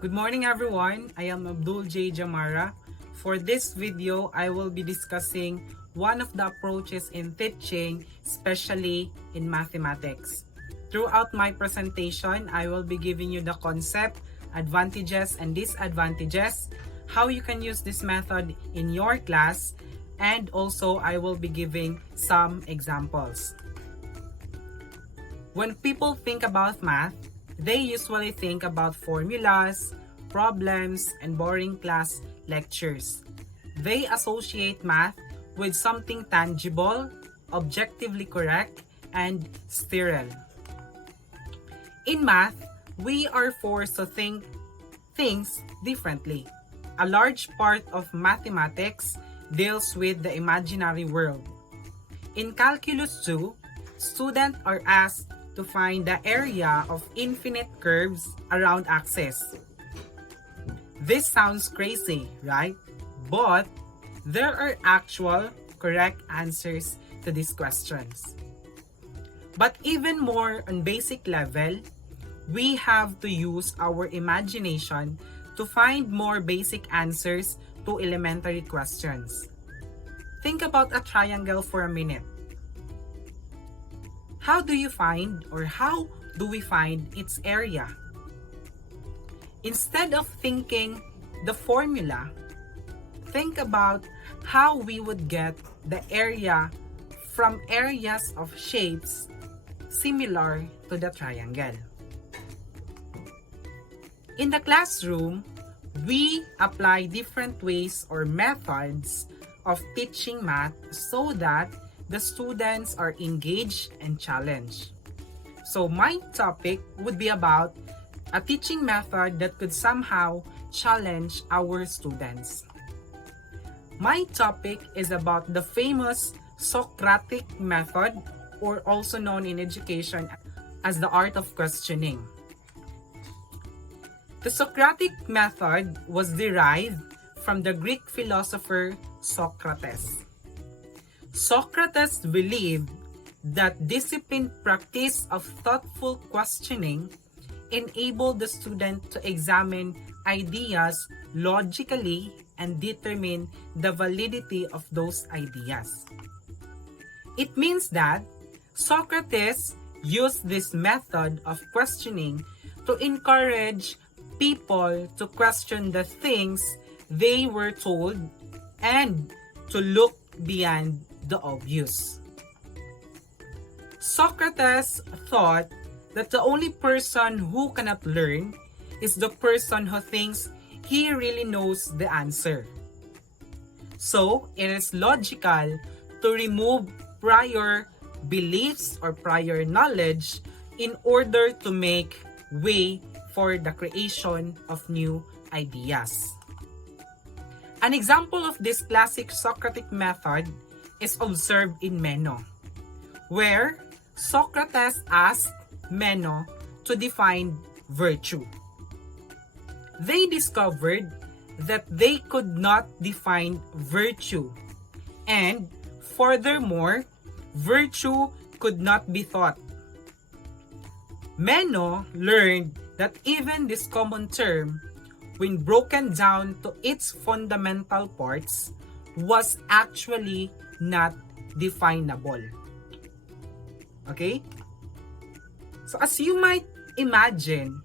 Good morning everyone, I am Abdul J. Jamara. For this video, I will be discussing one of the approaches in teaching, especially in mathematics. Throughout my presentation, I will be giving you the concept, advantages and disadvantages, how you can use this method in your class, and also I will be giving some examples. When people think about math, they usually think about formulas, problems, and boring class lectures. They associate math with something tangible, objectively correct, and sterile. In math, we are forced to think things differently. A large part of mathematics deals with the imaginary world. In Calculus 2, students are asked to find the area of infinite curves around axes. This sounds crazy, right? But there are actual correct answers to these questions. But even more on basic level, we have to use our imagination to find more basic answers to elementary questions. Think about a triangle for a minute. How do we find its area? Instead of thinking the formula, think about how we would get the area from areas of shapes similar to the triangle. In the classroom, we apply different ways or methods of teaching math so that the students are engaged and challenged. So my topic would be about a teaching method that could somehow challenge our students. My topic is about the famous Socratic method, or also known in education as the art of questioning. The Socratic method was derived from the Greek philosopher Socrates. Socrates believed that disciplined practice of thoughtful questioning enabled the student to examine ideas logically and determine the validity of those ideas. It means that Socrates used this method of questioning to encourage people to question the things they were told and to look beyond the obvious. Socrates thought that the only person who cannot learn is the person who thinks he really knows the answer. So, it is logical to remove prior beliefs or prior knowledge in order to make way for the creation of new ideas. An example of this classic Socratic method is observed in Meno, where Socrates asked Meno to define virtue. They discovered that they could not define virtue, and furthermore, virtue could not be thought. Meno learned that even this common term, when broken down to its fundamental parts, was actually not definable. Okay? So as you might imagine,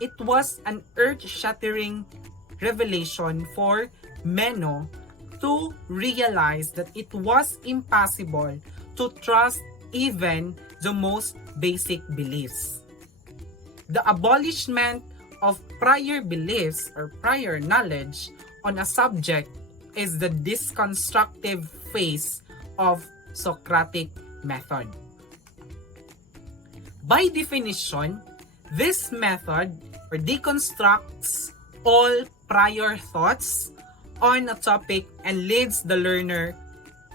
it was an earth-shattering revelation for Meno to realize that it was impossible to trust even the most basic beliefs. The abolishment of prior beliefs or prior knowledge on a subject is the deconstructive phase of Socratic method. By definition, this method deconstructs all prior thoughts on a topic and leads the learner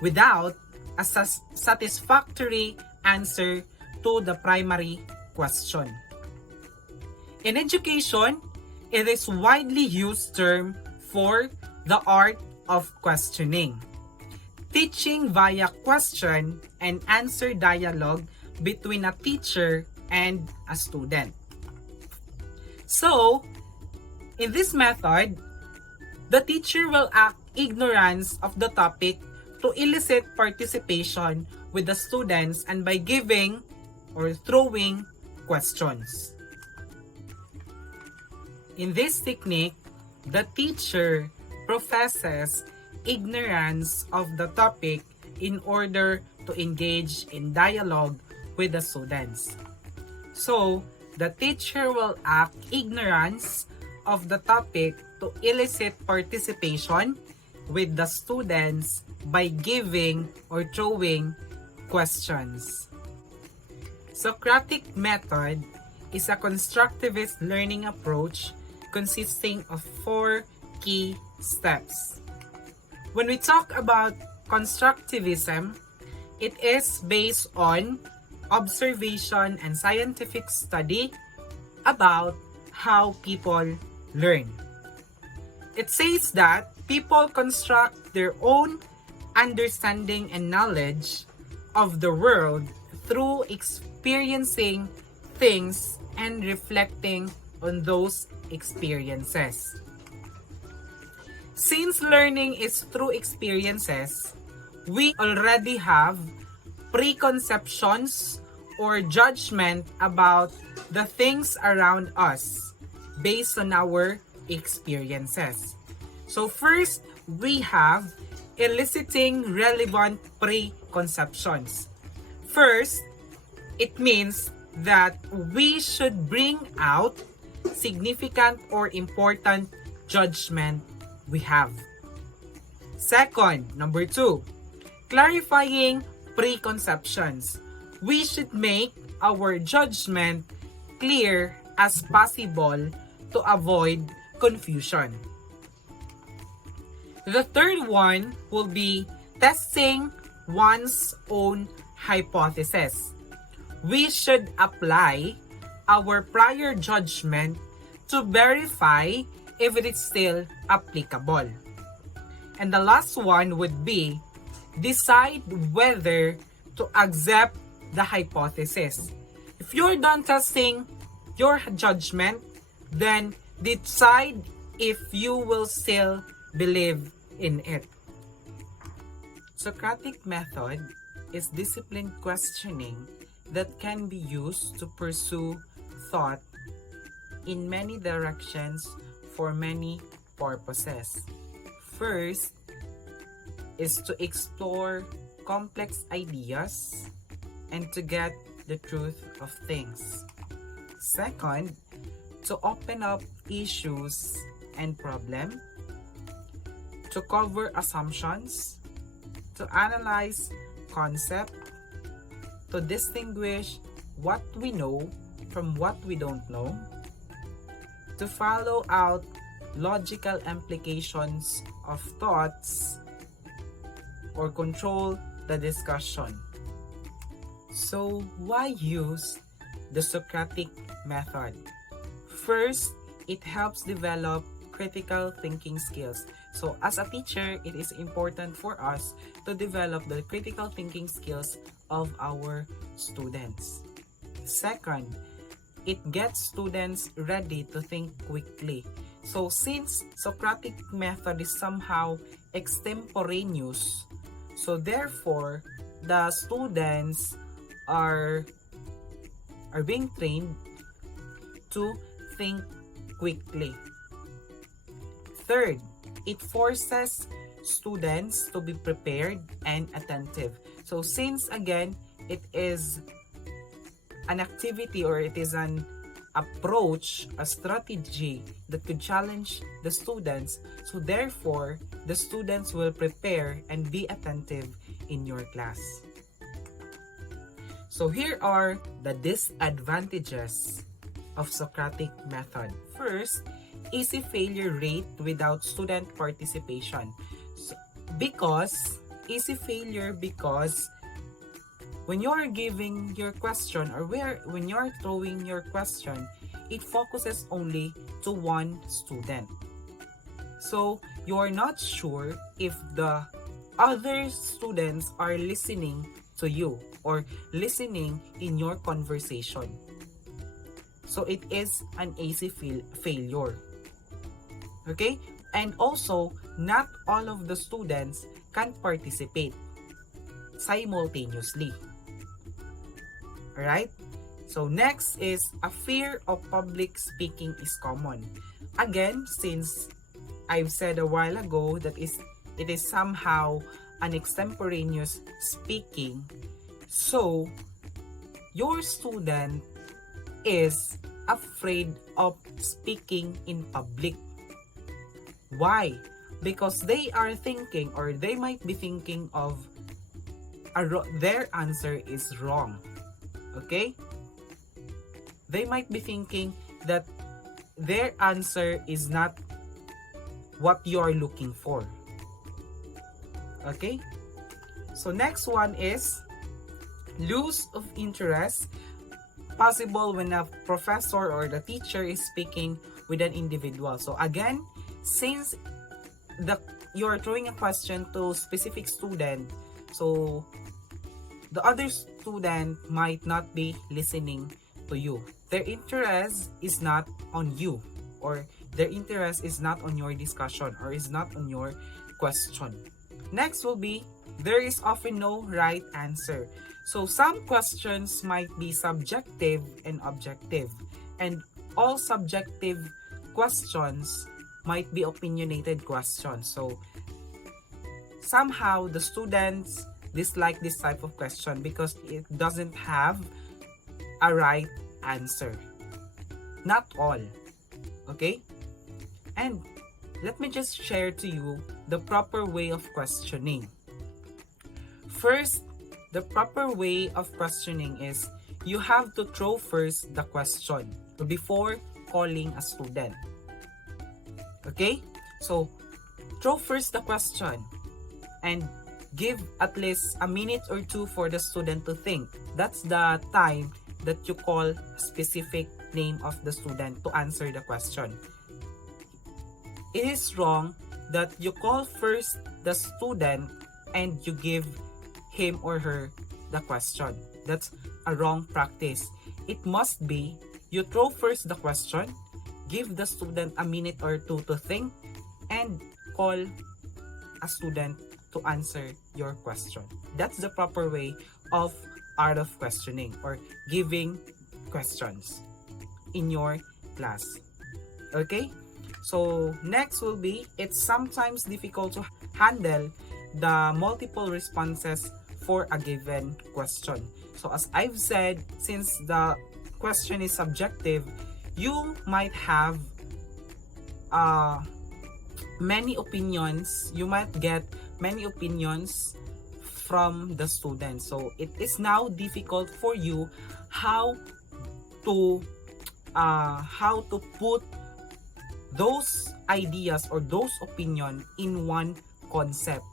without a satisfactory answer to the primary question. In education, it is widely used term for the art of questioning. Teaching via question and answer dialogue between a teacher and a student. So, In this method, the teacher will act ignorance of the topic to elicit participation with the students and by giving or throwing questions. In this technique, the teacher professes ignorance of the topic in order to engage in dialogue with the students. So, the teacher will act ignorance of the topic to elicit participation with the students by giving or throwing questions. Socratic method is a constructivist learning approach consisting of 4 key steps. When we talk about constructivism, it is based on observation and scientific study about how people learn. It says that people construct their own understanding and knowledge of the world through experiencing things and reflecting on those experiences. Since learning is through experiences, we already have preconceptions or judgment about the things around us based on our experiences. So first, we have eliciting relevant preconceptions. First, it means that we should bring out significant or important judgment we have. Second, number 2, clarifying preconceptions. We should make our judgment clear as possible to avoid confusion. The third one will be testing one's own hypothesis. We should apply our prior judgment to verify if it is still applicable. And the last one would be decide whether to accept the hypothesis. If you're done testing your judgment, then decide if you will still believe in it. Socratic method is disciplined questioning that can be used to pursue thought in many directions for many purposes. First is to explore complex ideas and to get the truth of things. Second, to open up issues and problems, to cover assumptions, to analyze concept, to distinguish what we know from what we don't know, to follow out logical implications of thoughts, or control the discussion. So, why use the Socratic method? First, it helps develop critical thinking skills. So, as a teacher, it is important for us to develop the critical thinking skills of our students. Second, it gets students ready to think quickly. So, since Socratic method is somehow extemporaneous, so therefore, the students are being trained to think quickly. Third, it forces students to be prepared and attentive. So since again, it is an activity or it is an approach, a strategy that could challenge the students, so therefore, the students will prepare and be attentive in your class. So here are the disadvantages of Socratic method. First, easy failure rate without student participation. So, because when you're giving your question or when you're throwing your question, it focuses only to one student. So you're not sure if the other students are listening to you or listening in your conversation. So it is an easy failure. Okay? And also, not all of the students can participate simultaneously. Alright? So next is a fear of public speaking is common. Again, since I've said a while ago that it is somehow an extemporaneous speaking, so your student is afraid of speaking in public. Why? Because they are thinking, or they might be thinking of their answer is wrong. Okay? They might be thinking that their answer is not what you are looking for. Okay? So next one is lose of interest, possible when a professor or the teacher is speaking with an individual. So again, since you're throwing a question to specific student, so the other student might not be listening to you. Their interest is not on you, or their interest is not on your discussion, or is not on your question. Next will be, there is often no right answer. So some questions might be subjective and objective, and all subjective questions might be opinionated questions. So somehow the students dislike this type of question because it doesn't have a right answer. Not all. Okay? And let me just share to you the proper way of questioning. First, the proper way of questioning is you have to throw first the question before calling a student. Okay? So, throw first the question and give at least a minute or two for the student to think. That's the time that you call a specific name of the student to answer the question. It is wrong that you call first the student and you give him or her the question. That's a wrong practice. It must be you throw first the question, give the student a minute or two to think, and call a student to answer your question. That's the proper way of art of questioning, or giving questions in your class. Okay? So next will be, it's sometimes difficult to handle the multiple responses for a given question. So as I've said, since the question is subjective, you might have many opinions. You might get many opinions from the student. So it is now difficult for you how to put those ideas or those opinion in one concept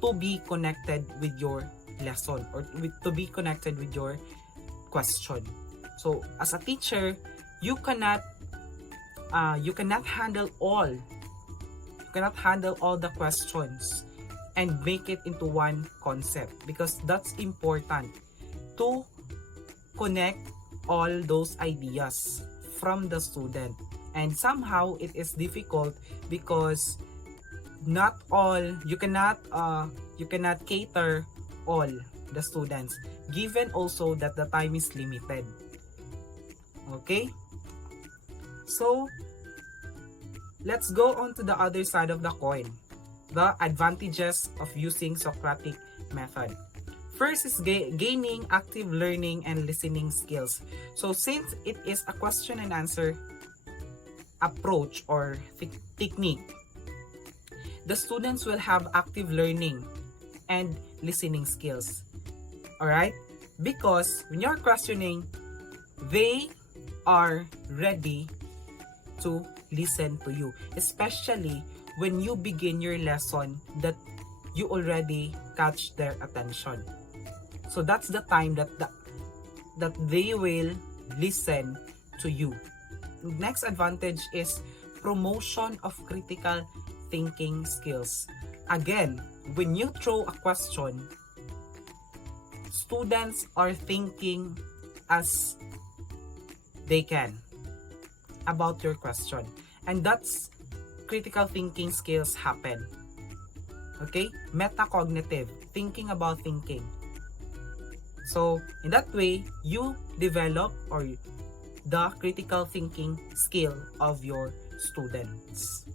to be connected with your lesson, or to be connected with your question. So as a teacher, you cannot handle all the questions and make it into one concept, because that's important to connect all those ideas from the student. And somehow it is difficult because not all, you cannot cater all the students, given also that the time is limited. Okay? So let's go on to the other side of the coin, the advantages of using Socratic method. First is gaining active learning and listening skills. So since it is a question and answer approach or technique, the students will have active learning and listening skills. Alright? Because when you're questioning, they are ready to listen to you, especially when you begin your lesson that you already catch their attention. So that's the time that they will listen to you. Next advantage is promotion of critical thinking skills. Again, when you throw a question, students are thinking as they can about your question, and that's critical thinking skills happen. Okay? Metacognitive, thinking about thinking. So, in that way, you develop or the critical thinking skill of your students.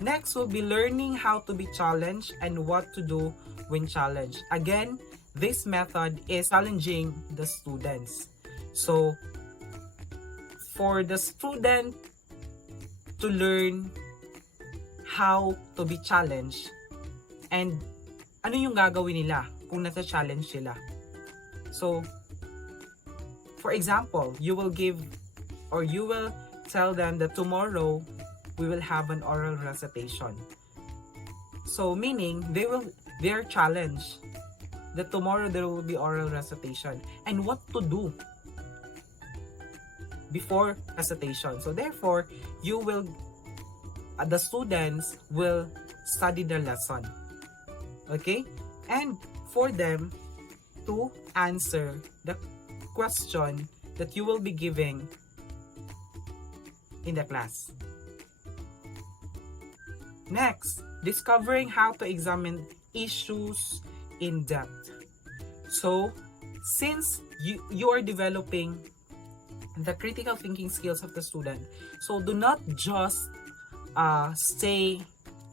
Next will be learning how to be challenged and what to do when challenged. Again, this method is challenging the students. So, for the student to learn how to be challenged and ano yung gagawin nila kung nasa-challenge sila. So, for example, you will tell them that tomorrow we will have an oral recitation. So meaning they are challenged that tomorrow there will be oral recitation and what to do before recitation. So therefore, the students will study the lesson. Okay? And for them to answer the question that you will be giving in the class. Next, discovering how to examine issues in depth. So, since you are developing the critical thinking skills of the student, so do not just stay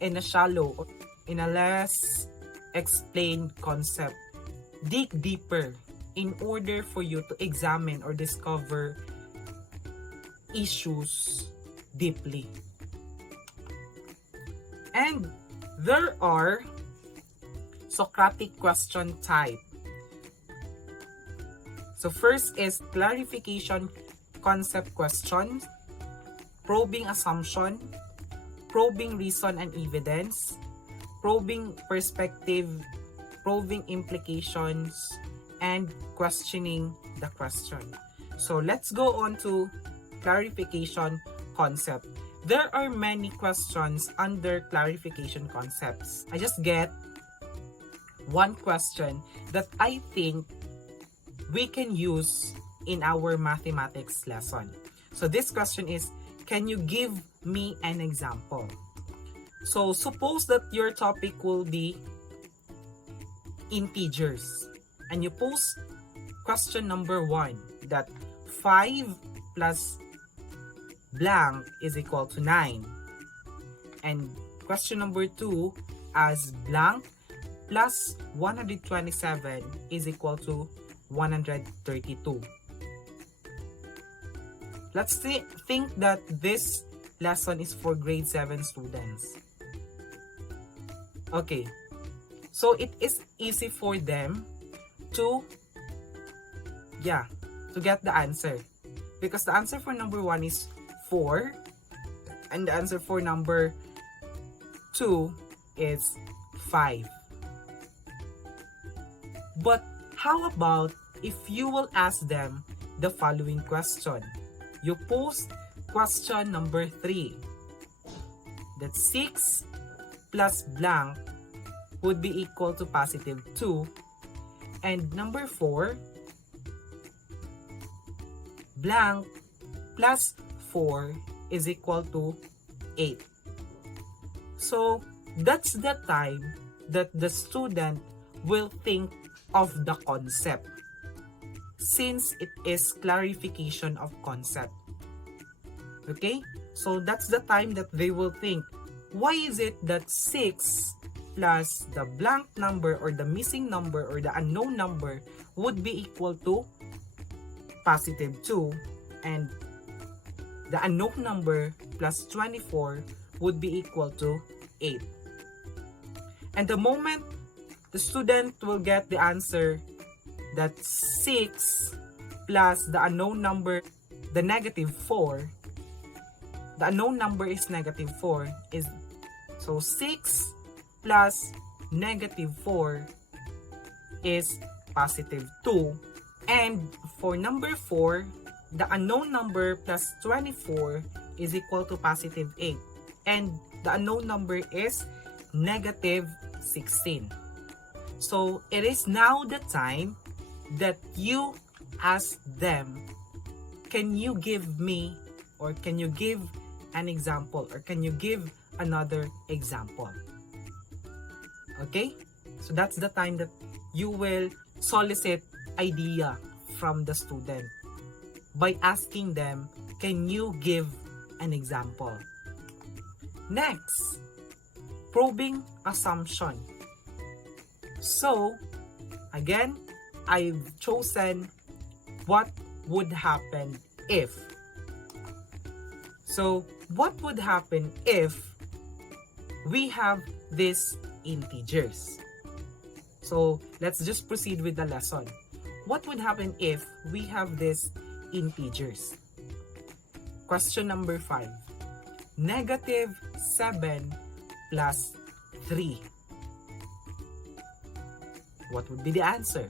in a shallow or in a less explained concept. Dig deeper in order for you to examine or discover issues deeply. And there are Socratic question type. So first is clarification concept questions, probing assumption, probing reason and evidence, probing perspective, probing implications, and questioning the question. So let's go on to clarification concept. There are many questions under clarification concepts. I just get one question that I think we can use in our mathematics lesson. So this question is, can you give me an example? So suppose that your topic will be integers and you pose question number 1 that 5 plus blank is equal to 9, and question number 2 as blank plus 127 is equal to 132. Let's think that this lesson is for grade 7 students. Okay, so it is easy for them to get the answer, because the answer for number 1 is 4 and the answer for number 2 is 5. But how about if you will ask them the following question? You pose question number 3 that 6 plus blank would be equal to positive 2, and number 4 blank plus 4 is equal to 8. So that's the time that the student will think of the concept, since it is clarification of concept. Okay? So that's the time that they will think, why is it that 6 plus the blank number or the missing number or the unknown number would be equal to positive 2, and the unknown number plus 24 would be equal to 8. And the moment the student will get the answer that 6 plus the unknown number, the negative 4, the unknown number is negative 4, is so 6 plus negative 4 is positive 2. And for number 4, the unknown number plus 24 is equal to positive 8. And the unknown number is negative 16. So it is now the time that you ask them, can you give me or can you give an example, or can you give another example? Okay? So that's the time that you will solicit idea from the student by asking them, can you give an example? Next, probing assumption. So, again, I've chosen what would happen if. So, what would happen if we have these integers? So, let's just proceed with the lesson. What would happen if we have these integers? Question number 5. Negative 7 plus 3. What would be the answer?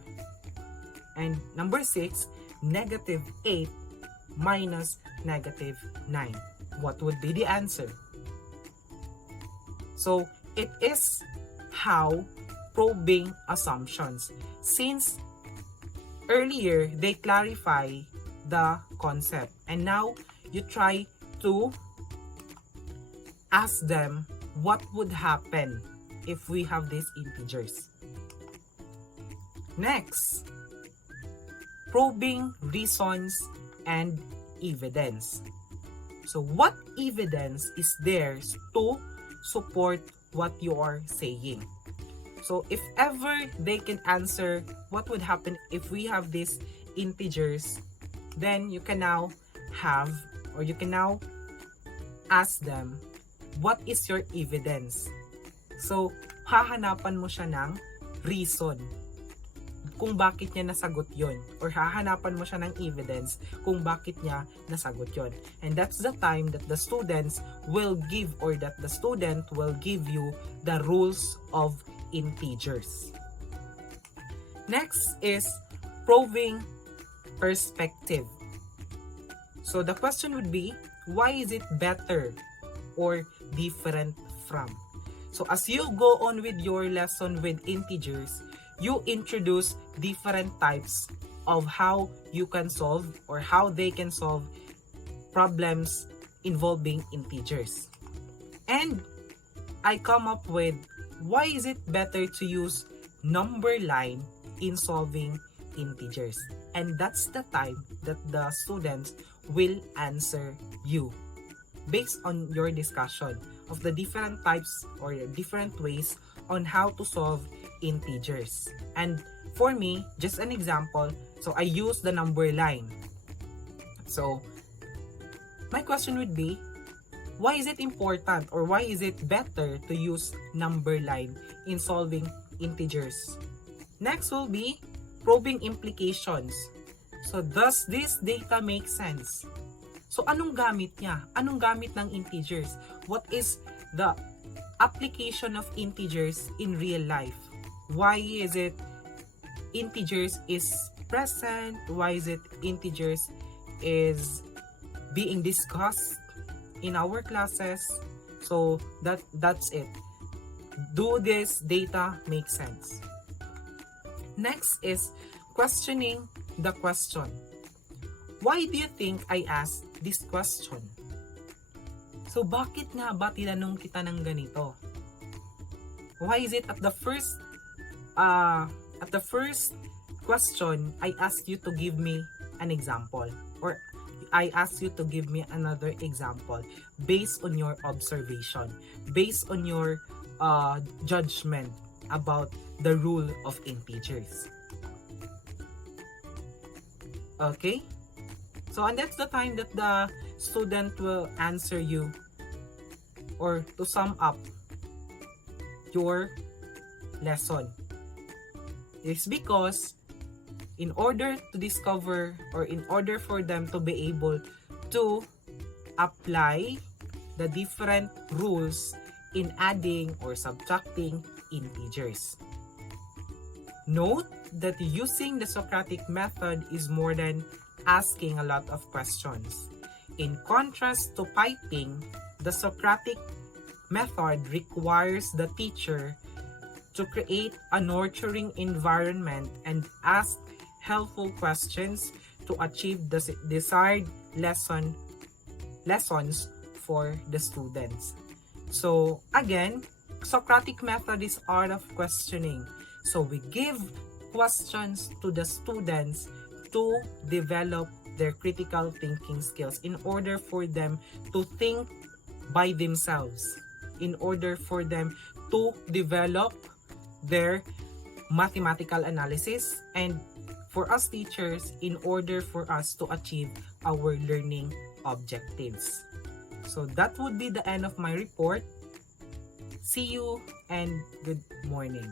And number 6, negative 8 minus negative 9. What would be the answer? So, it is how probing assumptions. Since earlier, they clarify the concept. And now, you try to ask them what would happen if we have these integers. Next, probing reasons and evidence. So what evidence is there to support what you are saying? So if ever they can answer what would happen if we have these integers, then you can now have, or you can now ask them, what is your evidence? So hahanapan mo siya ng reason kung bakit niya nasagot yon, or hahanapan mo siya ng evidence kung bakit niya nasagot yon. And that's the time that the students will give, or that the student will give you the rules of integers. Next is proving perspective. So the question would be, why is it better or different from? So as you go on with your lesson with integers, you introduce different types of how you can solve, or how they can solve problems involving integers. And I come up with, why is it better to use number line in solving integers? And that's the time that the students will answer you based on your discussion of the different types or different ways on how to solve integers. And for me, just an example, so I use the number line. So my question would be, why is it important, or why is it better to use number line in solving integers? Next will be probing implications. So does this data make sense? So anong gamit niya? Anong gamit ng integers? What is the application of integers in real life? Why is it integers is present? Why is it integers is being discussed in our classes? So that's it. Do this data make sense? Next is questioning the question. Why do you think I asked this question? So bakit nga ba tinanong kita ng ganito? Why is it at the first question I asked you to give me an example, or I asked you to give me another example based on your observation, based on your judgment about the rule of integers. Okay? So, and that's the time that the student will answer you, or to sum up your lesson. It's because in order to discover, or in order for them to be able to apply the different rules in adding or subtracting integers. Note that using the Socratic method is more than asking a lot of questions. In contrast to piping, the Socratic method requires the teacher to create a nurturing environment and ask helpful questions to achieve the desired lessons for the students. So again, Socratic method is art of questioning. So we give questions to the students to develop their critical thinking skills in order for them to think by themselves, in order for them to develop their mathematical analysis, and for us teachers, in order for us to achieve our learning objectives. So that would be the end of my report. See you and good morning.